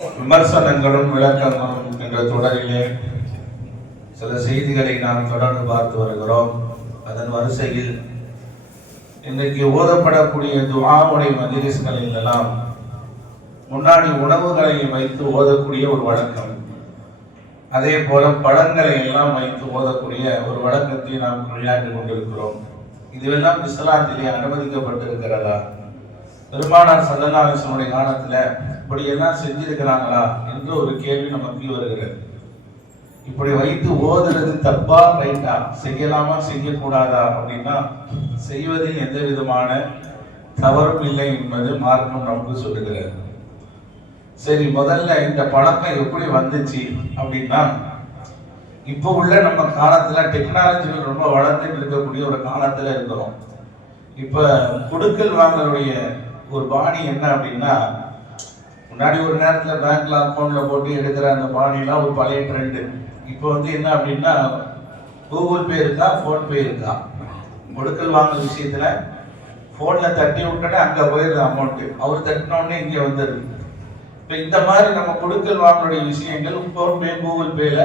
விமர்சனங்களும் விளக்கங்களும் என்ற தொடரிலே சில செய்திகளை நாம் தொடர்ந்து பார்த்து வருகிறோம். அதன் வரிசையில் இன்றைக்கு ஓதப்படக்கூடிய துஆவுடைய மஜ்லிஸ்களில் எல்லாம் முன்னாடி உணவுகளை வைத்து ஓதக்கூடிய ஒரு வழக்கம், அதே போல பழங்களை எல்லாம் வைத்து ஓதக்கூடிய ஒரு வழக்கத்தை நாம் விளையாண்டு கொண்டிருக்கிறோம். இதுவெல்லாம் இஸ்லாத்திலே அனுமதிக்கப்பட்டிருக்கிறதா? பெருமானார் ஸல்லல்லாஹு அலைஹி வஸல்லம் காலத்துல இப்படி எல்லாம் செஞ்சிருக்கிறாங்களா என்று ஒரு கேள்வி நமக்கு வருகிறது. இப்படி வைத்து ஓதுறது தப்பா ரைட்டா, செய்யலாமா செய்யக்கூடாதா அப்படின்னா செய்வதில் எந்த விதமான தவறும் இல்லை என்பது மார்க்கம் நமக்கு சொல்லுகிறது. சரி, முதல்ல இந்த பழக்கம் எப்படி வந்துச்சு அப்படின்னா, இப்போ உள்ள நம்ம காலத்துல டெக்னாலஜிகள் ரொம்ப வளர்ந்துட்டு இருக்கக்கூடிய ஒரு காலத்துல இருக்கிறோம். இப்ப கொடுக்கல் வாங்கலுடைய ஒரு பாணி என்ன அப்படின்னா, முன்னாடி ஒரு நேரத்துல பேங்க்ல அக்கௌண்ட்ல போட்டு எடுக்கிற அந்த பாணிலாம் ஒரு பழைய ட்ரெண்டு. இப்போ என்ன அப்படின்னா, கூகுள் பே இருக்கா, போன் பே இருக்கா, கொடுக்கல் வாங்கல் விஷயத்துல போன்ல தட்டி விட்டோன்னே அங்க போயிருது அமௌண்ட், அவர் தட்டினோடனே இங்க வந்துடுது. இப்போ இந்த மாதிரி நம்ம கொடுக்கல் வாங்கலுடைய விஷயங்கள் போன் பே கூகுள் பேல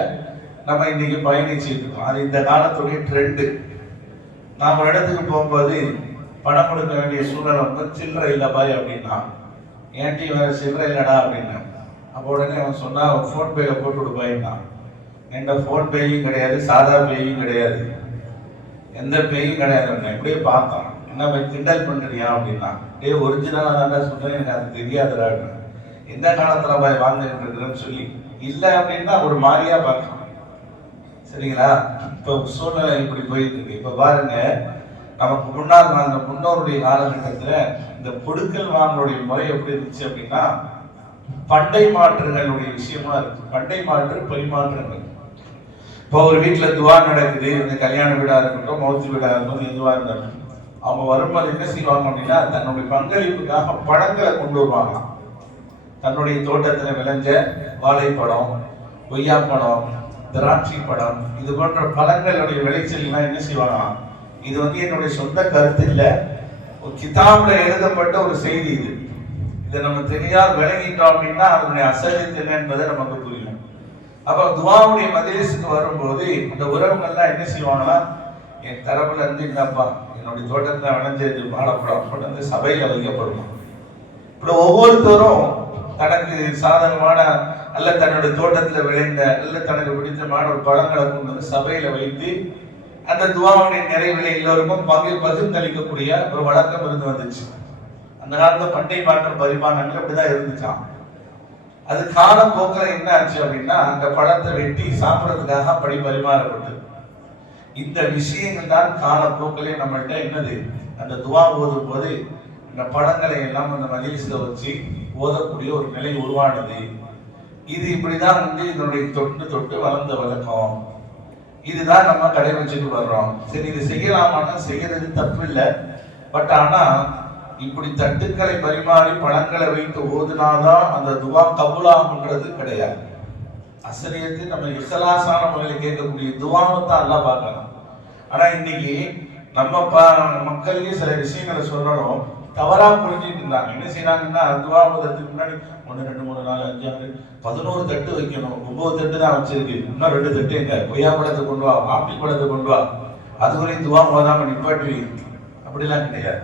நம்ம இன்னைக்கு பயணிச்சுட்டு இருக்கோம். அது இந்த காலத்துடைய ட்ரெண்டு. நாம் ஒரு இடத்துக்கு போகும்போது பணம் கொடுக்க வேண்டிய சூழ்நிலை சில்லறை இல்லை பாய் அப்படின்னா, ஏன்டி வேற சில்லறை இல்லடா அப்படின்னா, அப்போ உடனே அவன் சொன்னா ஃபோன் பேல போட்டு விடுப்பாயின்னா, என்கிட்ட ஃபோன் பேயும் கிடையாது, சாதா பேயும் கிடையாது, எந்த பேயும் கிடையாது. இப்படியே பார்த்தான், என்ன கிண்டல் பண்றியா அப்படின்னா, டே ஒரிஜினலா தான் சொல்றேன், எனக்கு அது தெரியாதுடா. எந்த காலத்துல பாய் வாழ்ந்துட்டு இருக்கிறேன்னு சொல்லி இல்லை அப்படின்னா ஒரு மாதிரியா பார்க்கலாம். சரிங்களா? இப்போ சூழ்நிலை இப்படி போயிட்டு இருக்கு. இப்ப பாருங்க, நமக்கு முன்னால் வாழ்ந்த முன்னோருடைய காலகட்டத்துல இந்த கொடுக்கல் வாங்கலுடைய முறை எப்படி இருந்துச்சு அப்படின்னா, பண்டை மாற்றுகளுடைய விஷயமா இருக்கு. பண்டை மாற்று பரிமாற்றங்கள். இப்போ ஒரு வீட்டுல துவா நடக்குது, இந்த கல்யாண வீடா இருக்கட்டும், மௌத்து வீடா இருக்கட்டும், எதுவா இருந்தாலும் அவங்க வரும்போது என்ன செய்வாங்க அப்படின்னா, தன்னுடைய பங்களிப்புக்காக பழங்களை கொண்டு வருவாங்களாம். தன்னுடைய தோட்டத்துல விளைஞ்ச வாழைப்பழம், கொய்யாப்பழம், திராட்சை பழம், இது போன்ற பழங்களுடைய விளைச்சல் எல்லாம் என்ன செய்வாங்களாம். இது என்னுடைய சொந்த கருத்து இல்ல, ஒரு கிதாப்ல எழுதப்பட்ட ஒரு செய்தி. இதை நம்ம தெரியா விளங்கிட்டோம் அப்படின்னா அதனுடைய அசலியத்து என்ன என்பதை நமக்கு புரியும். அப்ப துஆவுடைய மஜ்லிஸுக்கு வரும்போது இந்த உறவுகள்லாம் என்ன செய்வாங்கன்னா, என் தரப்புல இருந்து என்னப்பா என்னுடைய தோட்டத்துல விளைஞ்சது வாழைப்பழம் கொண்டு சபையில வைக்கப்படுமா. இப்படி ஒவ்வொருத்தரும் தனக்கு சாதகமான அல்ல தன்னுடைய தோட்டத்துல விளைந்த அல்ல தனக்கு பிடித்தமான ஒரு பழங்களை கொண்டு வந்து சபையில வைத்து அந்த துஆவுடைய நிறைவிலை எல்லோருக்கும் பகிர்ந்தளிக்கக்கூடிய ஒரு வழக்கம் இருந்து வந்துச்சு. அந்த காலத்துல பண்டை மாற்றம் பரிமாணங்கள் அப்படிதான் இருந்துச்சாம். அது காலப்போக்கில் என்ன ஆச்சு அப்படின்னா, அந்த பழத்தை வெட்டி சாப்பிடறதுக்காக அப்படி பரிமாறப்பட்டது. இந்த விஷயங்கள் தான் காலப்போக்கிலே நம்மள்கிட்ட என்னது, அந்த துஆ ஓதும் போது இந்த பழங்களை எல்லாம் அந்த மஜ்லிஸ்ல வச்சு ஓதக்கூடிய ஒரு நிலை உருவானது. இது இப்படிதான் இதனுடைய தொட்டு தொட்டு வளர்ந்த வழக்கம். இதுதான் நம்ம கடைபிடிச்சிட்டு வர்றோம். சரி, இது செய்யலாமான்னா செய்யறது தப்பு இல்லை. பட் ஆனா இப்படி தட்டுக்களை பரிமாறி பழங்களை வைத்து ஓதுனாதான் அந்த துஆ கபூலாகுன்றது கிடையாது. அசரியத்து நம்ம இஹ்லாஸான முறையில் கேட்கக்கூடிய துஆவை தான் அல்லாஹ் பார்க்கலாம். ஆனா இன்னைக்கு நம்ம மக்களுக்கு சில விஷயங்களை சொல்லணும், தவறா புரிஞ்சுட்டு இருந்தாங்க. என்ன செய்யறாங்கன்னா, துஆ ஓதுறதுக்கு முன்னாடி 1 2 3 4 5 6 11 தட்டு வைக்கணும், 9 தட்டு தான் வச்சிருக்கு, இன்னும் 2 தட்டு எங்க, கொய்யா பழத்தை கொண்டு வா, ஆப்பிள் பழத்தை கொண்டு வா, அதுவரையும் துஆ ஓதாம நிப்பாட்டி அப்படிலாம் கிடையாது.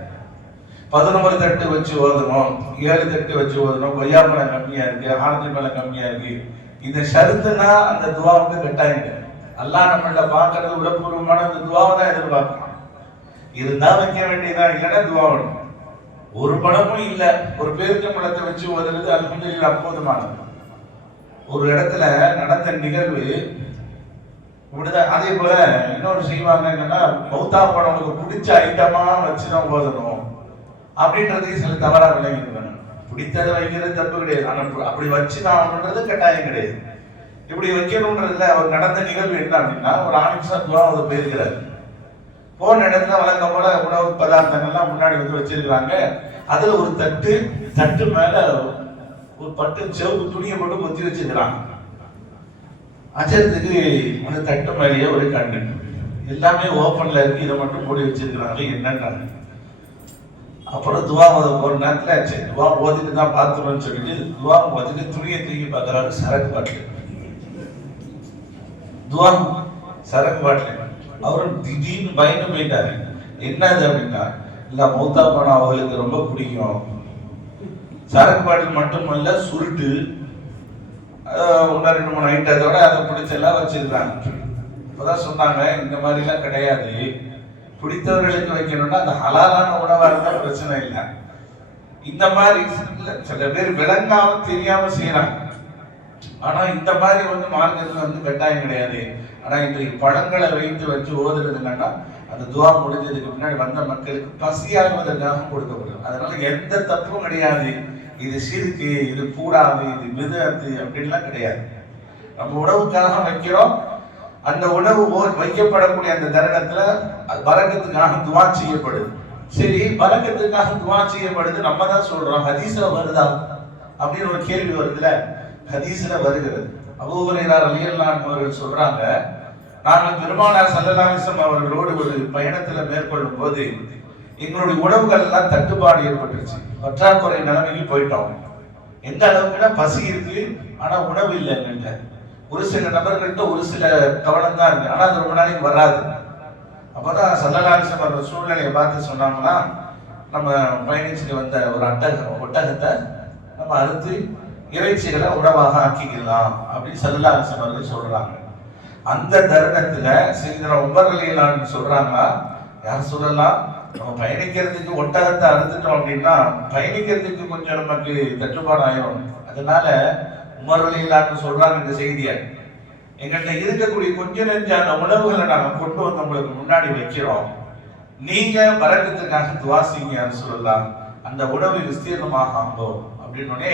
11 தட்டு வச்சு ஓதணும், 7 தட்டு வச்சு ஓதணும், கொய்யா பழம் கம்மியா இருக்கு, ஆரஞ்சு பழம் கம்மியா இருக்கு, இந்த ஷருத்துனா அந்த துஆவுக்கு கட்டாயம். அல்லாஹ் நம்மள பார்க்கறது உடற்பூர்வமான அந்த துஆவை தான் எதிர்பார்க்கலாம். இருந்தா வைக்க வேண்டியதான், இல்லைன்னா துஆ வேணும். ஒரு பழமும் இல்ல, ஒரு பேரிச்சம் பழத்தை வச்சு ஓதுறது அல்ஹம்துலில்லாஹ் போதுமானது. ஒரு இடத்துல நடந்த நிகழ்வு இப்படிதான். அதே போல இன்னொரு செய்வாங்க, என்னன்னா மௌத்தா பழங்களுக்கு பிடிச்ச ஐட்டமா வச்சுதான் ஓதணும் அப்படின்றதையும் சில தவறா விளங்கிடுவாங்க. பிடித்ததை வைக்கிறது தப்பு கிடையாது, ஆனா அப்படி வச்சுதான்ன்றது கட்டாயம் கிடையாது. இப்படி வைக்கணும்ன்றதுல அவர் நடந்த நிகழ்வு என்ன அப்படின்னா, ஒரு ஆணிஷா துஆ ஓத போயிருக்கிறார். போன இடத்துல வழக்கம் போல உணவு பதார்த்தங்கள்லாம் முன்னாடி வச்சிருக்கிறாங்க. அதுல ஒரு தட்டு மேல ஒரு பட்டு செவப்பு துணியை போட்டு கொத்தி வச்சிருக்கிறாங்க. அச்சத்துக்கு அந்த தட்டு மேலேயே ஒரு கண்ணு, எல்லாமே ஓப்பன்ல இருக்கு, இதை மட்டும் மூடி வச்சிருக்கிறாங்க. என்னன்றாங்க அப்புறம் துவா ஓத போற நேரத்தில் சரி துவா ஓதிட்டு தான் பார்த்துருன்னு சொல்லிட்டு துவா ஓதிட்டு துணியை தூக்கி பார்க்குறாரு, சரக்கு பாட்டில். துவா சரக்கு பாட்டில். அவரும் திடீர்னு பயந்து போயிட்டாரு. என்னது அப்படின்னா, இல்ல மௌத்தா பணம் அவங்களுக்கு ரொம்ப பிடிக்கும். சரக்கு பாட்டில் மட்டுமல்ல, சுருட்டு ஒன்று 2 3 ஐட்டத்தோட அதை பிடிச்செல்லாம் வச்சிருக்காங்க. இப்பதான் சொன்னாங்க, இந்த மாதிரிலாம் கிடையாது, பிடித்தவர்களுக்கு வைக்கணும்னா அந்த ஹலாலான உணவா இருந்தா பிரச்சனை இல்லை. இந்த மாதிரி சில பேர் விளங்காம தெரியாம செய்யறாங்க. ஆனா இந்த மாதிரி மார்க்கத்துல கட்டாயம் கிடையாது. ஆனா இன்றைக்கு பழங்களை வைத்து வச்சு ஓதுறது என்னன்னா, அந்த துவா முடிஞ்சதுக்கு பின்னாடி வந்த மக்களுக்கு பசியாகுவதற்காக கொடுக்கப்படும். அதனால எந்த தப்பும் கிடையாது. இது சிறுக்கு, இது கூடாது, இது விதத்து அப்படின்லாம் கிடையாது. நம்ம உணவுக்காக வைக்கிறோம். அந்த உணவு வைக்கப்படக்கூடிய அந்த தருணத்துல பரக்கத்துக்காக துவா செய்யப்படுது. சரி, பரக்கத்துக்காக துவா செய்யப்படுது, நம்ம தான் சொல்றோம். ஹதீஸ்ல வருதா அப்படின்னு ஒரு கேள்வி வருதுல. ஹதீஸ்ல வருகிறது. அபூ ஹுரைரா ரலியல்லாஹு அன்ஹு அவர்கள் சொல்றாங்க, நாங்கள் பெருமானார் ஸல்லல்லாஹு அலைஹி வஸல்லம் அவர்களோடு ஒரு பயணத்துல மேற்கொள்ளும் போது எங்களுடைய உணவுகள் எல்லாம் தட்டுப்பாடு ஏற்பட்டுருச்சு. பற்றாக்குறை நிலைமைக்கு போயிட்டோம். எந்த அளவுக்குன்னா, பசி இருக்கு ஆனா உணவு இல்லை எங்கள்கிட்ட. ஒரு சில நபர்கள்ட்ட ஒரு சில கவனம் தான் இருக்கு, ஆனா அது ரொம்ப நாளைக்கு வராது. அப்பதான் ஸல்லல்லாஹு அலைஹி வஸல்லம் சூழ்நிலையை பார்த்து சொன்னாங்கன்னா, நம்ம பயணிச்சுட்டு வந்த ஒரு ஒட்டகத்தை நம்ம அறுத்து இறைச்சிகளை உணவாக ஆக்கிக்கலாம் அப்படின்னு ஸல்லல்லாஹு அலைஹி வஸல்லம் சொல்றாங்க. அந்த தருணத்துல சையதுனா உமர் ரலியல்லாஹு அன்ஹு சொல்றாங்க, யார் சொல்லலாம், நம்ம பயணிக்கிறதுக்கு ஒட்டகத்தை அறுத்துட்டோம் அப்படின்னா பயணிக்கிறதுக்கு கொஞ்சம் நமக்கு தட்டுப்பாடு ஆயிரும். அதனால உமர் ரலியல்லாஹு அன்ஹு சொல்றாங்க இந்த செய்தியை, எங்கள்கிட்ட இருக்கக்கூடிய கொஞ்ச நெஞ்சான உணவுகளை நாங்க கொண்டு வந்து உங்களுக்கு முன்னாடி வைக்கிறோம், நீங்க பரக்கத்துக்காக துவா செய்யுங்கன்னு சொல்லலாம், அந்த உணவு விஸ்தீர்ணமாக ஆகும் அப்படின்னு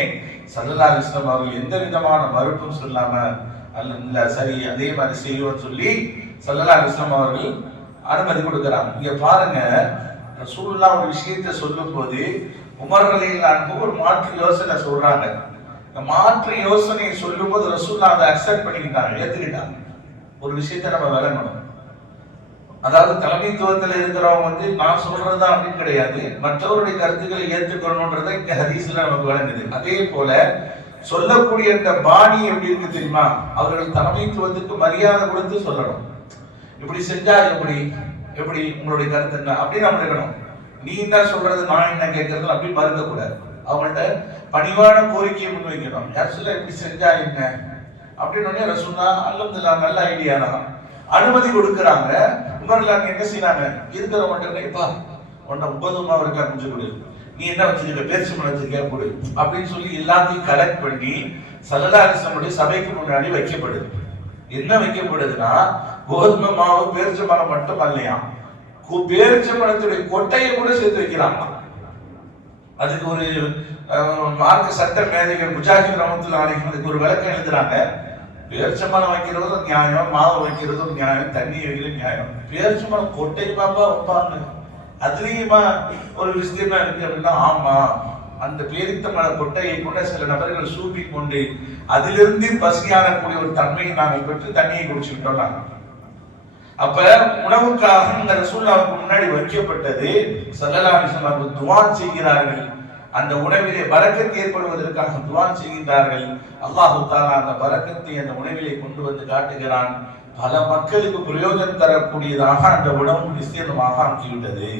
ஸல்லல்லாஹு அலைஹி வஸல்லம் அவர்கள் எந்த விதமான மறுப்பும் சொல்லாம, அல்ல சரி அதே மாதிரி செய்வோம்னு சொல்லி ஸல்லல்லாஹு அலைஹி வஸல்லம் அவர்கள் அனுமதி கொடுக்கிறாங்க. இங்க பாருங்க, ரசூலுல்லாஹ் ஒரு விஷயத்தை சொல்லும் போது உமர் ரலியல்லாஹு அன்ஹு ஒரு மாற்று யோசனை சொல்றாங்க. மாற்று யோசனையை சொல்லும் போது ரசூலுல்லாஹ் அதை அக்செப்ட் பண்ணிக்கிட்டாங்க, ஏத்துக்கிட்டாங்க. ஒரு விஷயத்தை நம்ம விளங்கணும். அதாவது தலைமைத்துவத்தில் இருக்கிறவங்க நான் சொல்றதுதான் அப்படின்னு கிடையாது, மற்றவருடைய கருத்துக்களை ஏற்றுக்கொள்ளணும்ன்றதை இங்க ஹதீஸ்ல நமக்கு விளங்குது. அதே போல சொல்லக்கூடிய இந்த பாணி எப்படி இருக்கு தெரியுமா, அவர்கள் தலைமைத்துவத்துக்கு மரியாதை கொடுத்து சொல்லணும். இப்படி செஞ்சா எப்படி எப்படி உங்களுடைய கருத்து என்ன அப்படின்னு நம்ம இருக்கணும். நீ என்ன சொல்றது நான் என்ன கேட்கறது அப்படி மறுக்க கூடாது. அவங்கள்ட்ட பணிவான கோரிக்கையை முன்வைக்கணும். யார் சொல்ல இப்படி செஞ்சா என்ன அப்படின்னு ரசூலுல்லாஹ் அல்ஹம்துலில்லாஹ் நல்ல ஐடியா தான் அனுமதி கொடுக்குறாங்க. உமர்லாங்க என்ன செய்யறாங்க, இருக்கிறவங்க இப்பா உன்ன 9 மாவு இருக்கா கொஞ்சம் கொடு, நீ என்ன வச்சிருக்க பேரிச்சை பழம் வச்சிருக்க கொடு அப்படின்னு சொல்லி எல்லாத்தையும் கலெக்ட் பண்ணி ஸல்லல்லாஹு அலைஹி வஸல்லம் சபைக்கு முன்னாடி வைக்கப்படுது. என்ன வைக்கப்படுதுன்னா, கோதுமை மாவு பேரிச்சை பழம் மட்டும் அல்லையா, பேரிச்சை பழத்துடைய கொட்டையை கூட சேர்த்து வைக்கிறாங்க. அதுக்கு ஒரு மார்க்க சட்ட மேதைகள் முஜாஹித் ரஹ்மத்துல்லாஹி அலைஹி அதுக்கு ஒரு விளக்கம் எழுதுறாங்க. பேரிச்சம்பழம் வைக்கிறதும் நியாயம், மாவு வைக்கிறதும் நியாயம், தண்ணி வைக்கிறது நியாயம், பேரிச்சம்பழம் கொட்டை பாப்பா வைப்பாங்க, அதுலயுமா ஒரு விஸ்தீர்ணம் இருக்கு அப்படின்னா, ஆமா அந்த பேரித்தம்பழ கொட்டையை கூட சில நபர்கள் சூப்பி கொண்டு அதிலிருந்து பசியானக்கூடிய ஒரு தன்மையை நாங்கள் பெற்று தண்ணியை குடிச்சுக்கிட்டோம் நாங்க. அப்ப உணவுக்காக இந்த ரசூலுல்லாஹ்வுக்கு முன்னாடி வைக்கப்பட்டது. ஸல்லல்லாஹு அலைஹி வஸல்லம் துஆ செய்கிறார்கள். அந்த உணவிலே பரக்கத் ஏற்படுவதற்காக துஆ செய்கிறார்கள். அல்லாஹ் தஆலா அந்த பரக்கத்தை அந்த உணவிலே கொண்டு வந்து காட்டுகிறான். பல மக்களுக்கு பிரயோஜனம் தரக்கூடியதாக அந்த உணவு விஸ்தீர்ணமாக ஆக்கிவிட்டது.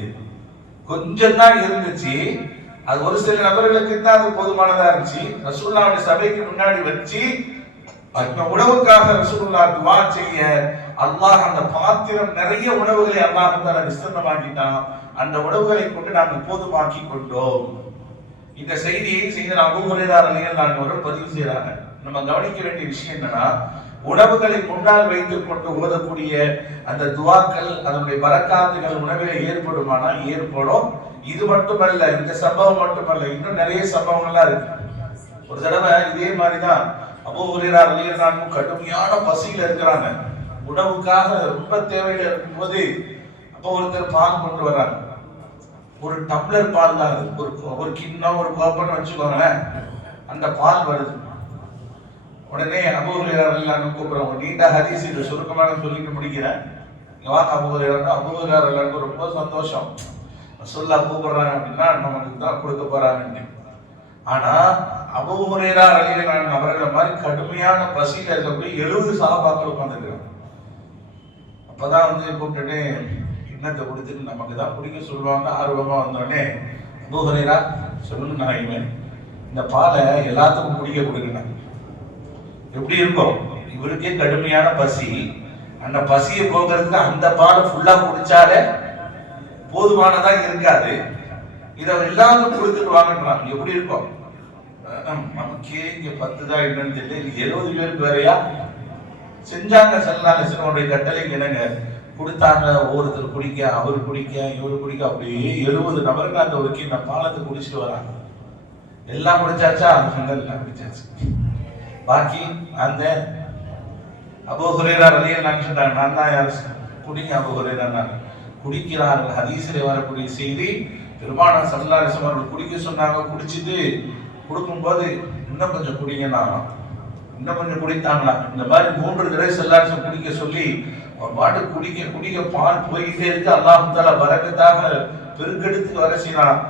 கொஞ்சம் தான் இருந்துச்சு, அது ஒரு சில நபர்களுக்கு தான் அது போதுமானதா இருந்துச்சு. ரசூலுல்லாஹ்வுடைய சபைக்கு முன்னாடி வச்சு அந்த உணவுக்காக ரசூலுல்லாஹ் துஆ செய்ய அல்லாஹ் அந்த பாத்திரம் நிறைய உணவுகளை அல்லாஹ் தஆலா விஸ்தீர்ணமாக்கிட்டான். அந்த உணவுகளை கொண்டு நாங்கள் போதுமாக்கி கொண்டோம். இந்த செய்தியை செய்த அபூ ஹுரைரா ரலியல்லாஹு அன்ஹு அவர்கள் பதிவு செய்யறாங்க. நம்ம கவனிக்க வேண்டிய விஷயம் என்னன்னா, உணவுகளை முன்னால் வைத்துக் கொண்டு ஓதக்கூடிய அந்த துஆக்கள் அதனுடைய பரக்காத்துகள் உணவிலே ஏற்படுமானா ஏற்படும். இது மட்டுமல்ல, இந்த சம்பவம் மட்டுமல்ல, இன்னும் நிறைய சம்பவங்கள்லாம் இருக்கு. ஒரு தடவை இதே மாதிரிதான் அபூ ஹுரைரா ரலியல்லாஹு அன்ஹு கடுமையான பசியில இருக்கிறாங்க. உணவுக்காக ரொம்ப தேவையில இருக்கும்போது அப்போ ஒருத்தர் பால் கொண்டு வர்றாங்க. ஒரு டம்ளர் பால் தான், ஒரு கிண்ணம் ஒரு கோப்பன்னு வச்சுக்கோங்களேன். அந்த பால் வருது. உடனே அபூ ஹுரைரா ரலியல்லாஹு அன்ஹு கூப்பிடுறாங்க. நீண்ட ஹதீஸ் இது சுருக்கமாக சொல்லிட்டு முடிக்கிறேன். அபூ ஹுரைரா ரலியல்லாஹு அன்ஹு ரொம்ப சந்தோஷம். ரசூலுல்லாஹ் கூப்பிடுறாங்க அப்படின்னா நமக்கு தான் கொடுக்க போறாங்க. ஆனா அபூ ஹுரைரா ரலியல்லாஹு அன்ஹு அவர்களை மாதிரி கடுமையான பசியில இருக்கக்கூடிய 70 சஹாபாக்கள் உட்கார்ந்துருக்காங்க. அப்பதான் கூப்பிட்டுட்டு இன்னத்தை கொடுத்துட்டு நமக்கு தான் குடிக்க சொல்லுவாங்க. ஆர்வமா வந்தோடனே அபூ ஹுரைரா சொல்லுங்க நாயகமே, இந்த பாலை எல்லாத்துக்கும் குடிக்க கொடுங்க. எப்படி இருக்கும்? இவருக்கே கடுமையான பசி, அந்த பசியை போகிறதுக்கு அந்த பாலை ஃபுல்லா குடிச்சாலே போதுமானதா இருக்காது, இதை எல்லாத்துக்கும் கொடுத்துட்டு வாங்கன்றாங்க. எப்படி இருக்கும்? நமக்கே இங்க 10 தான் என்னன்னு தெரியல, 70 பேருக்கு வேறையா செஞ்சாங்க. செல்லாங்க கட்டளைக்கு என்னங்க கொடுத்தாங்க. ஒவ்வொருத்தர் குடிக்க, அவரு குடிக்க, இவரு குடிக்க, அப்படியே 70 நபருக்கு அந்த ஒரு கிண்ண பாலத்தை குடிச்சிட்டு வராங்க. எல்லாம் குடிச்சாச்சா? எல்லாம் குடிச்சாச்சு. பாக்கி அந்த அபூ ஹுரைரா ரலியல்லாஹு அன்ஹு சொன்னாங்க, நான் தான் யார் குடிங்க அபூ ஹுரைரா குடிக்கிறார்கள். ஹதீஸிலே வரக்கூடிய செய்தி, பெருமானார் ஸல்லல்லாஹு அலைஹி வஸல்லம் அவர்கள் குடிக்க சொன்னாங்க. குடிச்சிட்டு கொடுக்கும்போது இன்னும் கொஞ்சம் குடிங்கன்னா இன்னும் கொஞ்சம் குடித்தாங்களா. இந்த மாதிரி 3 தடவை ஸல்லல்லாஹு அலைஹி வஸல்லம் குடிக்க சொல்லி ஒரு பாட்டு குடிக்க குடிக்க பால் போயிட்டே இருக்கு. அல்லாஹ் தஆலா பரக்கத்தாக பெருக்கெடுத்து வர செய்யலாம்.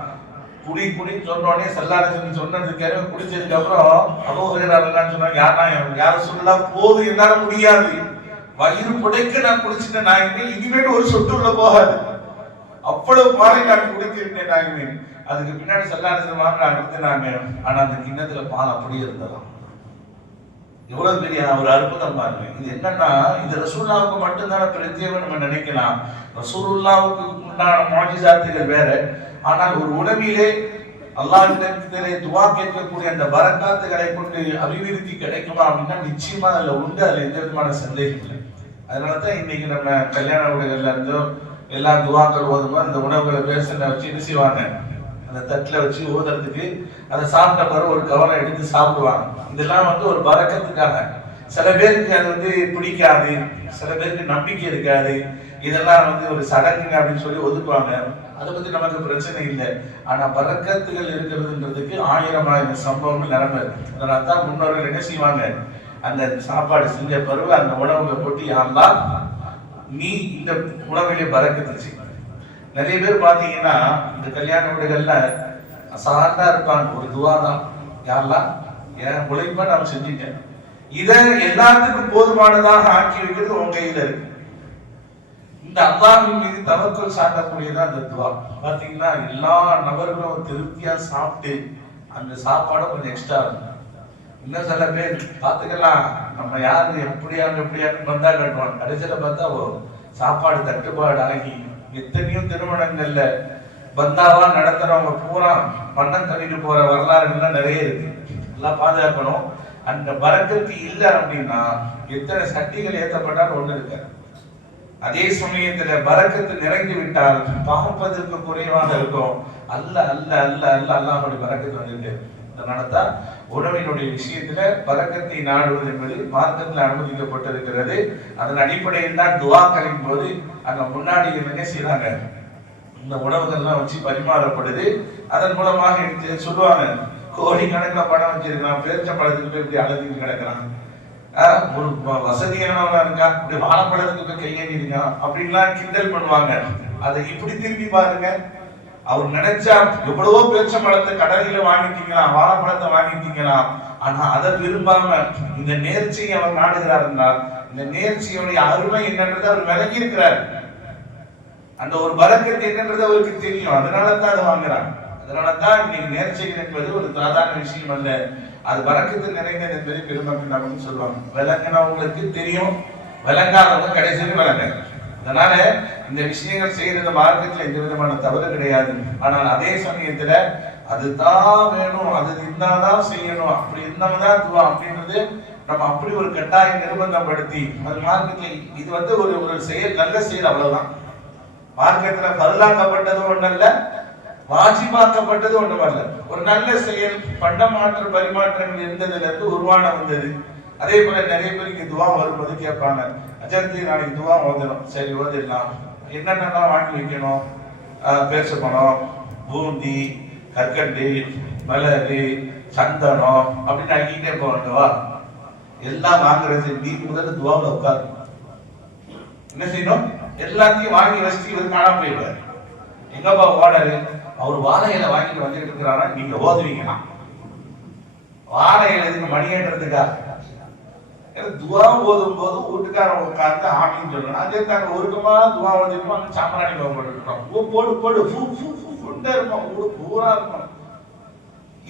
குடி குடின்னு சொன்னோடனே ஸல்லல்லாஹு அலைஹி வஸல்லம் சொன்னதுக்கு குடிச்சதுக்கு அப்புறம் அபூ ஹுரைரா ரலியல்லாஹு அன்ஹு சொன்னாங்க, யாரும் சொல்லலாம் போது, என்னால முடியாது, வயிறு புடைக்க நான் குடிச்சிட்டேன் நாயகமே, இனிமேல் ஒரு சொட்டு உள்ள போகாது, அவ்வளவு பாலை நான் குடித்திருந்தேன் நாயகமே. அதுக்கு பின்னாடி ஸல்லல்லாஹு அலைஹி வஸல்லம் அனுப்பினாங்க. ஆனா அந்த கிண்ணத்துல பால் அப்படியே இருந்ததாம். எவ்வளவு பெரிய ஒரு அற்புதம் பாருங்க. இது என்னன்னா, இது ரசூலுல்லாஹ்வுக்கு மட்டும்தான பிரத்யேகம் நம்ம நினைக்கலாம். ரசூலுல்லாஹ்வுக்கு உண்டான முஅஜிசாத்துகள் வேற. ஆனால் ஒரு உணவிலே அல்லாஹ்விடத்திலே துஆ கேட்கக்கூடிய அந்த பரக்காத்துகளை கொண்டு அபிவிருத்தி கிடைக்குமா அப்படின்னா நிச்சயமா அதுல உண்டு. அதுல எந்த விதமான சந்தேகம் இல்லை. அதனாலதான் இன்னைக்கு நம்ம கல்யாண வீடுகள்ல இருந்தோ எல்லா துஆக்கள் ஓதும்போது அந்த உணவுகளை பேசல வச்சு என்ன செய்வாங்க, அந்த தட்டுல வச்சு ஓதுறதுக்கு அதை சாப்பிட்ட பிறகு ஒரு கவனம் எடுத்து சாப்பிடுவாங்க. இதெல்லாம் ஒரு பரக்கத்துக்காக. சில பேருக்கு அது பிடிக்காது, சில பேருக்கு நம்பிக்கை இருக்காது, இதெல்லாம் ஒரு சடங்குங்க அப்படின்னு சொல்லி ஒதுக்குவாங்க. அதை பத்தி நமக்கு பிரச்சனை இல்லை. ஆனா பரக்கத்துகள் இருக்கிறதுன்றதுக்கு 1000 சம்பவங்கள் நிரம்ப இருக்கு. அதனால தான் முன்னோர்கள் என்ன செய்வாங்க, அந்த சாப்பாடு செஞ்ச பிறகு அந்த உணவுகளை போட்டு, யாரெல்லாம் நீ இந்த உணவிலே பரக்கத்து. நிறைய பேர் பாத்தீங்கன்னா இந்த கல்யாண வீடுகள்ல அசால்ட்டா இருப்பாங்க. ஒரு துவா தான், யாரெல்லாம் என் உழைப்ப நான் செஞ்சுட்டேன், இதை எல்லாத்துக்கும் போதுமானதாக ஆக்கி வைக்கிறது உங்க கையில இருக்கு. இந்த அல்லாஹ்வின் மீது தவக்கல் சாட்டக்கூடியதான் அந்த துவா. பாத்தீங்கன்னா எல்லா நபர்களும் திருப்தியா சாப்பிட்டு அந்த சாப்பாடும் கொஞ்சம் எக்ஸ்ட்ரா இருக்கும். இன்னும் சில பேர் பாத்துக்கலாம், நம்ம யாரு எப்படியான்னு பந்தா கட்டுவாங்க. கடைசியில பார்த்தா சாப்பாடு தட்டுப்பாடு ஆகி எத்தனையோ திருமணங்கள்ல பந்தாவா நடத்துறவங்க பூரா மண்ணம் தள்ளிட்டு போற வரலாறுகள்லாம் நிறைய இருக்கு. எல்லாம் பாதுகாக்கணும். அந்த பரக்கத்து இல்லை அப்படின்னா எத்தனை சட்டிகள் ஏற்றப்பட்டாலும் ஒண்ணு இருக்காது. அதே சமயத்துல பரக்கத்து நிறைந்து விட்டால் பார்ப்பதற்கு குறைவாக இருக்கும். அல்ல அல்ல அல்ல அல்ல அல்லாஹ்வுடைய பரக்கத்து வந்துட்டு. அதனாலதான் உணவினுடைய விஷயத்துல பரக்கத்தை நாடுவது என்பது மார்க்கத்தில் அனுமதிக்கப்பட்டிருக்கிறது. அதன் அடிப்படையில் தான் துஆக்களின் போது அங்க முன்னாடி என்ன செய்யறாங்க, இந்த உணவுகள்லாம் வச்சு பரிமாறப்படுது. அதன் மூலமாக எடுத்து சொல்லுவாங்க, கோடிக்கணக்கில் பணம் வச்சிருக்கான், பேரிச்ச பழத்துக்கு போய் இப்படி அழுதுட்டு கிடக்கிறான், ஒரு வசதியானவனா இருக்கா, இப்படி வாழைப்பழத்துக்கு போய் கையேறி இருக்கான் அப்படின்லாம் கிண்டல் பண்ணுவாங்க. அதை இப்படி திரும்பி பாருங்க, அவர் நினைச்சா எவ்வளவோ பேரிச்ச பழத்தை கடலில வாங்கிட்டீங்களா, வாழைப்பழத்தை வாங்கிட்டீங்களா, ஆனா அதை விரும்பாம இந்த நேர்ச்சியை அவர் நாடுகிறாருன்னா இந்த நேர்ச்சியோடைய அருமை என்னன்றது அவர் விளங்கி இருக்கிறார். அந்த ஒரு பரக்கத்து என்னன்றது அவருக்கு தெரியும். அதனாலதான் அதை வாங்குறாங்க. அதனாலதான் இன்னைக்கு நேர்ச்சிகள் என்பது ஒரு சாதாரண விஷயம் அல்ல, அது பரக்கத்து நிறைந்தது என்பதை பெருமக்கள் நமக்கு சொல்லுவாங்க. விளங்கினவங்களுக்கு தெரியும், விளங்காதவங்க கடைசியில் விளங்க. அதனால இந்த விஷயங்கள் செய்யறது மார்க்கத்துல எந்த விதமான தவறு கிடையாது. ஆனால் அதே சமயத்துல அதுதான் வேணும், அது இருந்தாதான் செய்யணும், அப்படி இருந்தால்தான் துவா அப்படின்றது நம்ம அப்படி ஒரு கட்டாயம் நிர்பந்தப்படுத்தி அது மார்க்கத்துல இது ஒரு செயல், நல்ல செயல், அவ்வளவுதான். மார்க்கத்துல பரலாக்கப்பட்டது ஒண்ணல்ல, வாஜிபாக்கப்பட்டது ஒண்ணு வரல. ஒரு நல்ல செயல், பண்டமாற்ற பரிமாற்றங்கள் இருந்ததுல இருந்து உருவான வந்தது. அதே போல நிறைய பேருக்கு துவா வரும்போது கேட்பாங்க, அஜர்த்தி நாளைக்கு துவா ஓதணும், சரி ஓதிடலாம், என்னென்னலாம் வாங்கி வைக்கணும், பேரிச்சம்பழம், பூந்தி, கற்கண்டு, மிளகு, சந்தனம் அப்படின்னு ஆக்கிட்டே போறவா எல்லாம் வாங்குறது. நீ முதல்ல துவாவில் உட்காரு, என்ன செய்யணும், எல்லாத்தையும் வாங்கி வச்சுட்டு இவர் காணாம போயிடுவார். எங்கப்பா ஓனரு? அவர் வாழை இலை வாங்கிட்டு வந்துட்டு இருக்கிறாரா, நீங்க ஓதுவீங்களா? வாழை இலை எதுக்கு? மணியேற்றத்துக்கா? துவா ஓதும் போது வீட்டுக்காரன் உட்கார்ந்து ஆமின்னு சொல்லணும். அதே தாங்க ஒருக்கமா துவா ஓதிருப்போம், அங்க சாம்பிராணி போட்டுருக்கோம், போடு போடு இருப்போம், ஊடு பூரா இருக்கும்.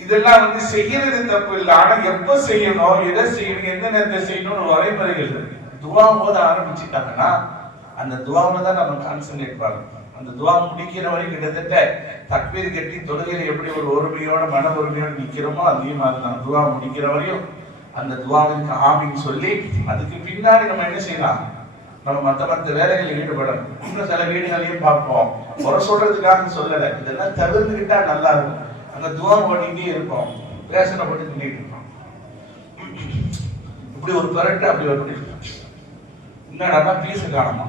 இதெல்லாம் வந்து செய்யறது தப்பு இல்லை. ஆனா எப்ப செய்யணும், எதை செய்யணும், எந்த நேரத்தை செய்யணும்னு வரைமுறைகள் இருக்கு. துவா ஓத ஆரம்பிச்சுட்டாங்கன்னா அந்த துவாவை தான் நம்ம கான்சன்ட்ரேட் பண்ணணும். அந்த துவா முடிக்கிற வரை கிட்டத்தட்ட தக்பீர் கட்டி தொழுகையில எப்படி ஒரு ஒருமையோட மன ஒருமையோட நிக்கிறோமோ அதே மாதிரி தான் துவா முடிக்கிற வரையும் அந்த துவாவிற்கு ஆமின்னு சொல்லி அதுக்கு பின்னாடி நம்ம என்ன செய்யலாம், நம்ம மற்ற வேலைகளில் ஈடுபடணும். இன்னும் சில வீடுகளையும் பார்ப்போம், குறை சொல்றதுக்காக சொல்லலை, இதெல்லாம் தவிர்த்துக்கிட்டா நல்லா இருக்கும். அங்க துவா ஓடிட்டே இருப்போம், பேசனை போட்டு திண்டிட்டு இருப்போம். இப்படி ஒரு பரட்டு அப்படி ஒரு என்னடா பீச காணமா,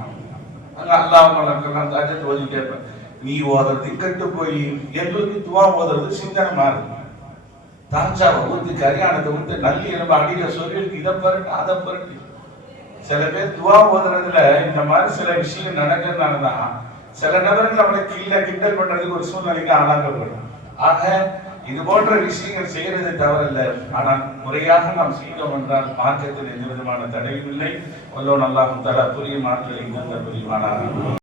அங்க அல்லாஹ் தாஜத் ஓதி கேட்பேன். நீ ஓதுறது கட்டு போய் எங்களுக்கு துவா ஓதுறது சிந்தனை மாறுது. தாஞ்சாவை ஊத்து, கரியானத்தை ஊத்து, நல்லி எலும்பு அடியில சொல்லிட்டு இதை பரட்டு அதை பரட்டு. சில பேர் துவா ஓதுறதுல இந்த மாதிரி சில விஷயம் நடக்கிறதுனாலதான் சில நபர்கள் நம்மளை கிண்டல் பண்றதுக்கு ஒரு சூழ்நிலைக்கு ஆளாக்கப்படும். ஆக இது போன்ற விஷயங்கள் செய்யறது தவறில்லை. ஆனால் முறையாக நாம் செய்தோம் என்றால் மார்க்கத்தில் எந்த விதமான தடையும் இல்லை. வல்லோன் அல்லாஹ் தஆலா புரியும் ஆற்றலை புரிவானாக.